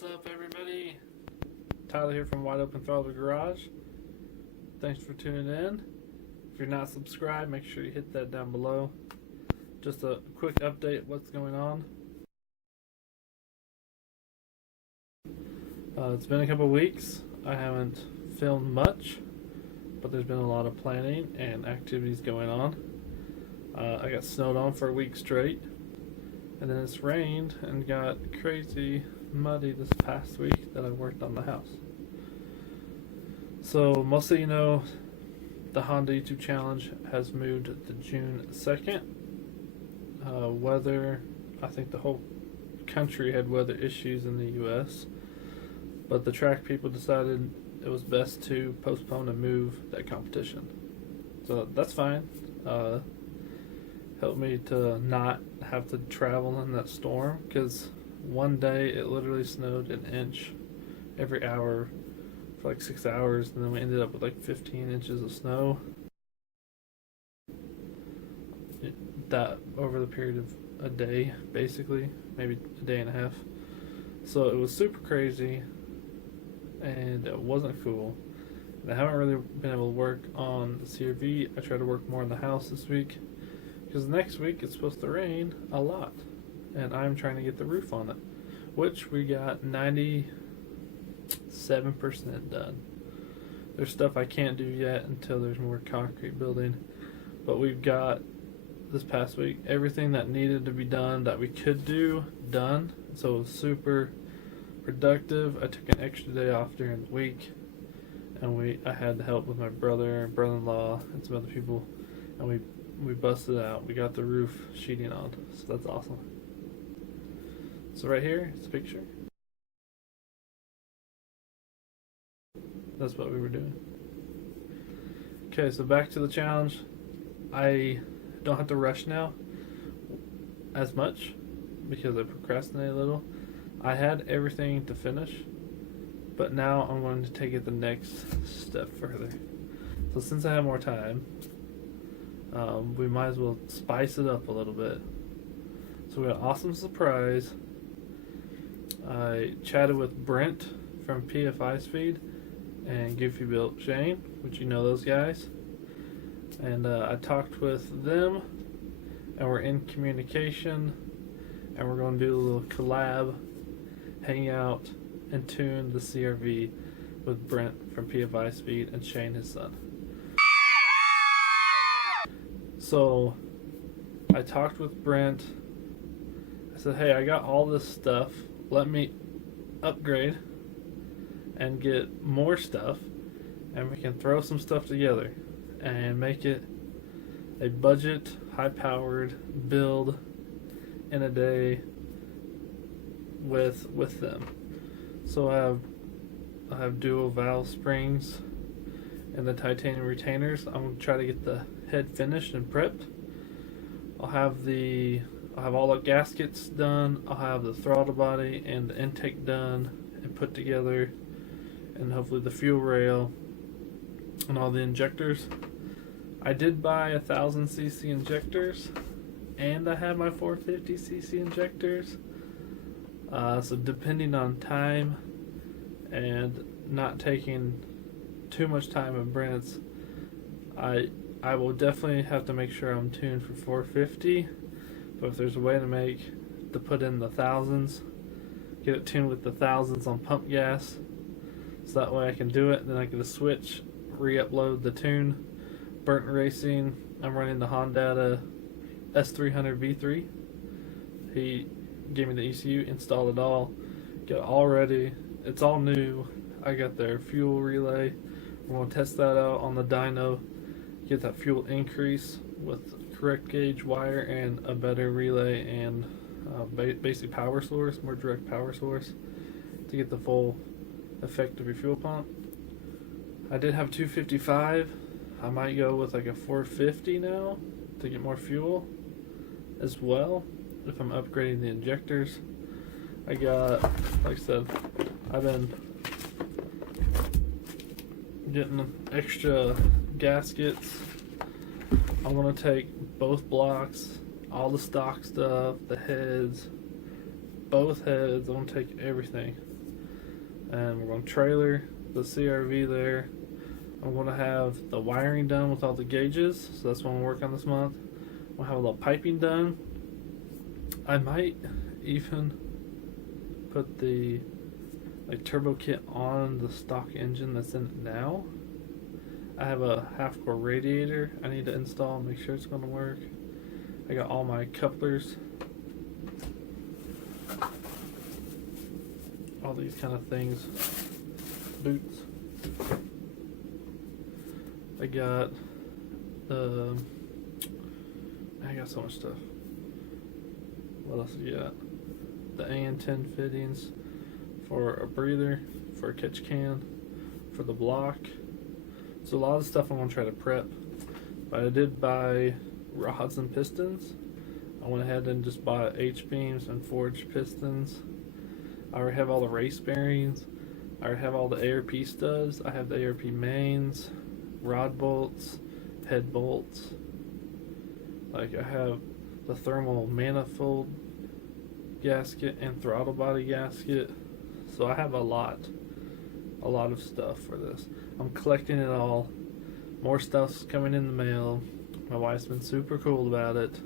What's up, everybody? Tyler here from Wide Open Throttle Garage. Thanks for tuning in. If you're not subscribed, make sure you hit that down below. Just a quick update what's going on. It's been a couple weeks. I haven't filmed much, but there's been a lot of planning and activities going on. I got snowed on for a week straight, and then it's rained and got crazy muddy this past week that I worked on the house. So most of you know the Honda YouTube challenge has moved to June 2nd. Weather, I think the whole country had weather issues in the US, but the track people decided it was best to postpone and move that competition. So that's fine. Helped me to not have to travel in that storm, because one day it literally snowed an inch every hour for like 6 hours, and then we ended up with like 15 inches of snow. That over the period of a day, basically, maybe a day and a half. So it was super crazy, and it wasn't cool. And I haven't really been able to work on the CRV. I tried to work more in the house this week, because next week it's supposed to rain a lot, and I'm trying to get the roof on it, which we got 97% done. There's stuff I can't do yet until there's more concrete building, but we've got, this past week, everything that needed to be done that we could do done. So it was super productive. I took an extra day off during the week, and I had help with my brother-in-law, and some other people, and we busted it out. We got the roof sheeting on, so that's awesome. So right here, it's a picture. That's what we were doing. Okay, so back to the challenge. I don't have to rush now as much because I procrastinated a little. I had everything to finish, but now I'm going to take it the next step further. So since I have more time, we might as well spice it up a little bit. So we got an awesome surprise. I chatted with Brent from PFI Speed and Goofy Built Shane, which you know those guys. And I talked with them, and we're in communication, and we're going to do a little collab, hang out, and tune the CRV with Brent from PFI Speed and Shane, his son. So I talked with Brent. I said, hey, I got all this stuff. Let me upgrade and get more stuff, and we can throw some stuff together and make it a budget, high-powered build in a day with them. So I have dual valve springs and the titanium retainers. I'm gonna try to get the head finished and prepped. I'll have all the gaskets done. I'll have the throttle body and the intake done and put together, and hopefully the fuel rail and all the injectors. I did buy 1000cc injectors, and I have my 450cc injectors. So depending on time and not taking too much time at Brent's, I will definitely have to make sure I'm tuned for 450. But if there's a way to put in the thousands, get it tuned with the thousands on pump gas, so that way I can do it. Then I can switch, re-upload the tune. Burton Racing, I'm running the Honda S300 V3. He gave me the ECU, installed it all, got it all ready. It's all new. I got their fuel relay. We're going to test that out on the dyno, get that fuel increase with correct gauge wire and a better relay and basic power source, more direct power source, to get the full effect of your fuel pump. I did have 255. I might go with like a 450 now to get more fuel as well if I'm upgrading the injectors. I got, like I said, I've been getting extra gaskets. I'm going to take both blocks, all the stock stuff, the heads, both heads. I'm going to take everything and we're going to trailer the CRV there. I'm going to have the wiring done with all the gauges, so that's what I'm working on this month. We'll have a little piping done. I might even put the turbo kit on the stock engine that's in it now. I have a half-core radiator I need to install and make sure it's going to work. I got all my couplers, all these kind of things, boots. I got so much stuff. What else you got? The AN10 fittings for a breather, for a catch can, for the block. So a lot of stuff I'm going to try to prep. But I did buy rods and pistons. I went ahead and just bought H-beams and forged pistons. I already have all the race bearings. I already have all the ARP studs. I have the ARP mains, rod bolts, head bolts. Like I have the thermal manifold gasket and throttle body gasket. So I have a lot of stuff for this. I'm collecting it all. More stuff's coming in the mail. My wife's been super cool about it.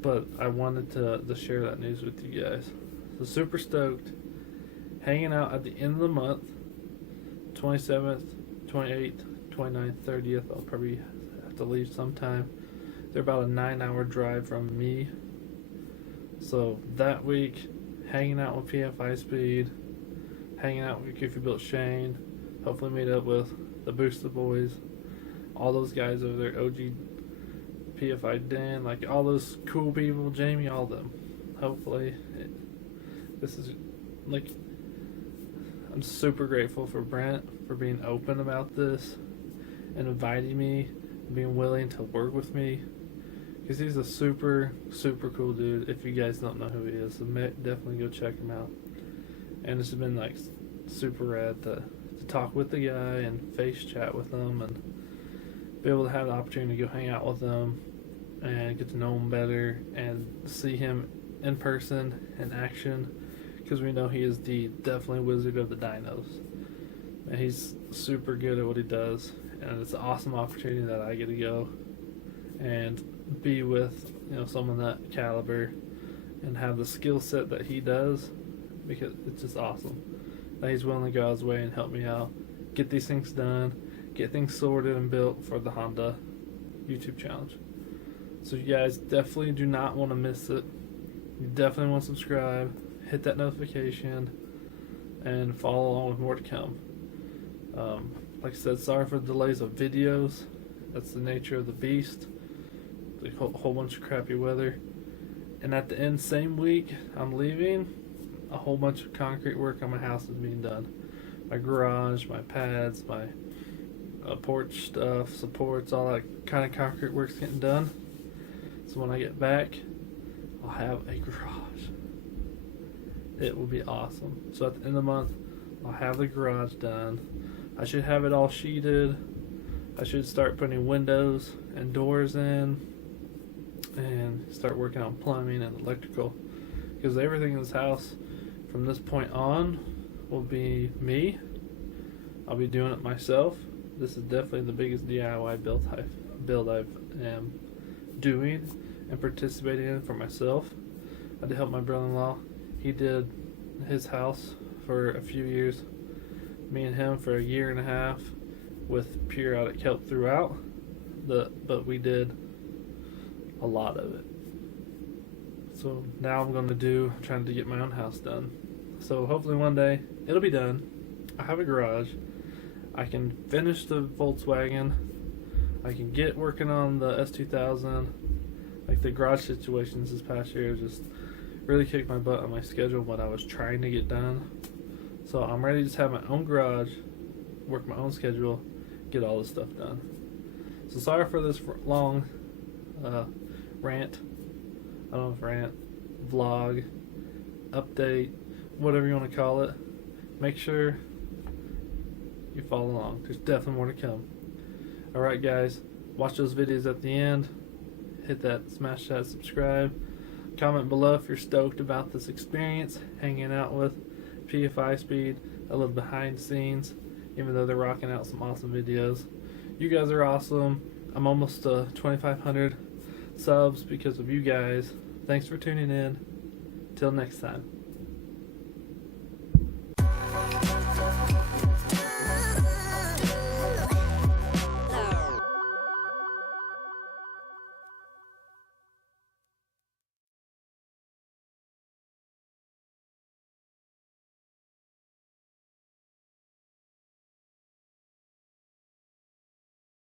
But I wanted to share that news with you guys. So super stoked. Hanging out at the end of the month, 27th, 28th, 29th, 30th. I'll probably have to leave sometime. They're about a 9-hour drive from me. So that week, hanging out with PFI Speed, hanging out with Goofy Built Shane, hopefully meet up with the Boosted boys, all those guys over there, OG PFI Dan, like all those cool people, Jamie, all of them. Hopefully, this is like, I'm super grateful for Brent for being open about this and inviting me, being willing to work with me, because he's a super cool dude. If you guys don't know who he is, so definitely go check him out. And it's been like super rad to talk with the guy and face chat with him and be able to have the opportunity to go hang out with him and get to know him better and see him in person, in action, because we know he is the definitely wizard of the dynos. And he's super good at what he does, and it's an awesome opportunity that I get to go and be with, you know, someone that caliber and have the skill set that he does, because it's just awesome that he's willing to go out his way and help me out, get these things done, get things sorted and built for the Honda YouTube challenge. So you guys definitely do not want to miss it. You definitely want to subscribe, hit that notification, and follow along with more to come. Like I said, sorry for the delays of videos. That's the nature of the beast. A whole bunch of crappy weather. And at the end, same week I'm leaving, a whole bunch of concrete work on my house is being done. My garage, my pads, my porch stuff, supports, all that kind of concrete work's getting done. So when I get back, I'll have a garage. It will be awesome. So at the end of the month, I'll have the garage done. I should have it all sheeted. I should start putting windows and doors in and start working on plumbing and electrical, because everything in this house from this point on will be me. I'll be doing it myself. This is definitely the biggest DIY build I am doing and participating in for myself. I did help my brother-in-law. He did his house for a few years. Me and him for a year and a half with periodic help throughout. But we did a lot of it. So now I'm trying to get my own house done. So hopefully one day it'll be done. I have a garage. I can finish the Volkswagen. I can get working on the S2000. Like the garage situations this past year just really kicked my butt on my schedule, what I was trying to get done. So I'm ready to just have my own garage, work my own schedule, get all this stuff done. So sorry for this long rant. I don't know if rant, vlog, update, whatever you want to call it. Make sure you follow along. There's definitely more to come. Alright guys, watch those videos at the end. Hit that, smash that subscribe. Comment below if you're stoked about this experience, hanging out with PFI speed, a little behind the scenes, even though they're rocking out some awesome videos. You guys are awesome. I'm almost to 2,500 subs because of you guys. Thanks for tuning in. Till next time.